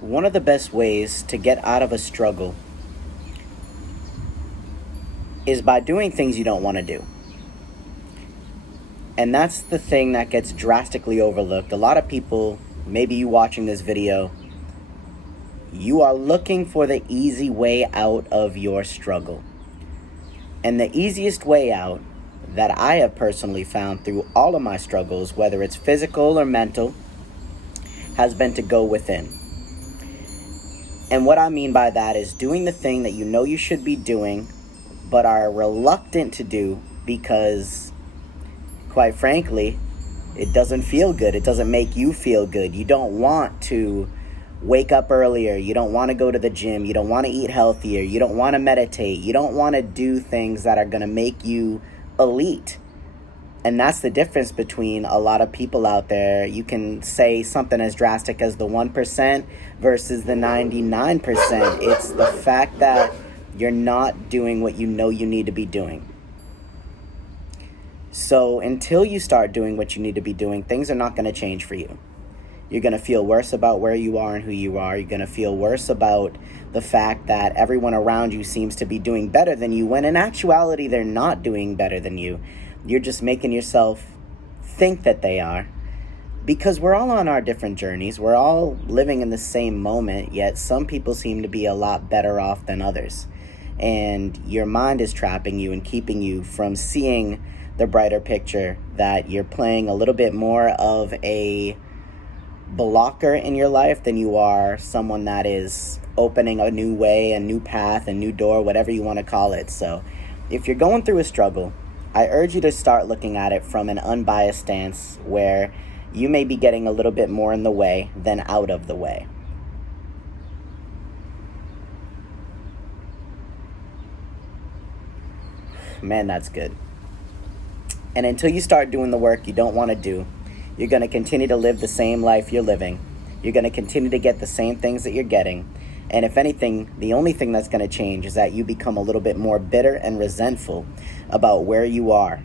One of the best ways to get out of a struggle is by doing things you don't want to do. And that's the thing that gets drastically overlooked. A lot of people, maybe you watching this video, you are looking for the easy way out of your struggle. And the easiest way out that I have personally found through all of my struggles, whether it's physical or mental, has been to go within. And what I mean by that is doing the thing that you know you should be doing, but are reluctant to do because, quite frankly, it doesn't feel good. It doesn't make you feel good. You don't want to wake up earlier. You don't want to go to the gym. You don't want to eat healthier. You don't want to meditate. You don't want to do things that are going to make you elite. And that's the difference between a lot of people out there. You can say something as drastic as the 1% versus the 99%. It's the fact that you're not doing what you know you need to be doing. So until you start doing what you need to be doing, things are not going to change for you. You're going to feel worse about where you are and who you are. You're going to feel worse about the fact that everyone around you seems to be doing better than you, when in actuality, they're not doing better than you. You're just making yourself think that they are, because we're all on our different journeys. We're all living in the same moment, yet some people seem to be a lot better off than others. And your mind is trapping you and keeping you from seeing the brighter picture, that you're playing a little bit more of a blocker in your life than you are someone that is opening a new way, a new path, a new door, whatever you want to call it. So if you're going through a struggle, I urge you to start looking at it from an unbiased stance where you may be getting a little bit more in the way than out of the way. Man, that's good. And until you start doing the work you don't want to do, you're going to continue to live the same life you're living. You're going to continue to get the same things that you're getting. And if anything, the only thing that's going to change is that you become a little bit more bitter and resentful about where you are.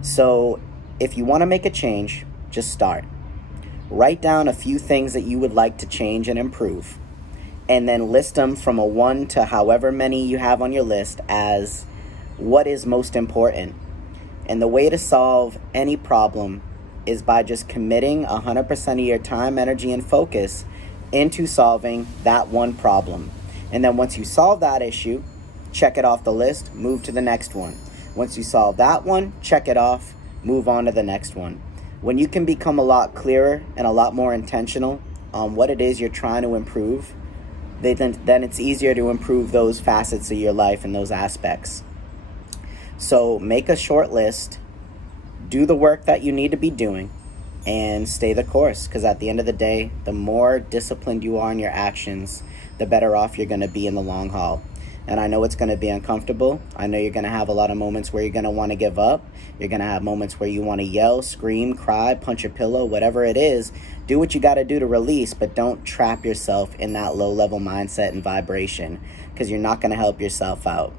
So if you want to make a change, just start. Write down a few things that you would like to change and improve, and then list them from a 1 to however many you have on your list as what is most important. And the way to solve any problem is by just committing 100% of your time, energy, and focus into solving that one problem. And then once you solve that issue, check it off the list, move to the next one. Once you solve that one, check it off, move on to the next one. When you can become a lot clearer and a lot more intentional on what it is you're trying to improve, then it's easier to improve those facets of your life and those aspects. So make a short list, do the work that you need to be doing, and stay the course, because at the end of the day, the more disciplined you are in your actions, the better off you're going to be in the long haul. And I know it's going to be uncomfortable. I know you're going to have a lot of moments where you're going to want to give up. You're going to have moments where you want to yell, scream, cry, punch a pillow, whatever it is. Do what you got to do to release, but don't trap yourself in that low-level mindset and vibration, because you're not going to help yourself out.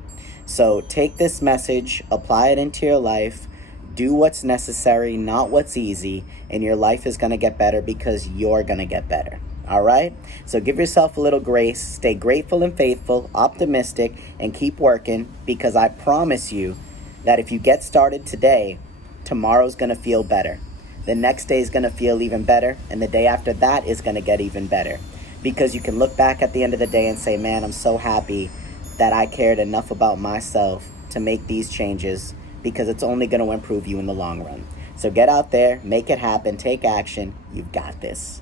So take this message, apply it into your life. Do what's necessary, not what's easy, and your life is going to get better because you're going to get better. All right? So give yourself a little grace, stay grateful and faithful, optimistic, and keep working, because I promise you that if you get started today, tomorrow's going to feel better. The next day is going to feel even better, and the day after that is going to get even better, because you can look back at the end of the day and say, man, I'm so happy that I cared enough about myself to make these changes, because it's only going to improve you in the long run. So get out there, make it happen, take action. You've got this.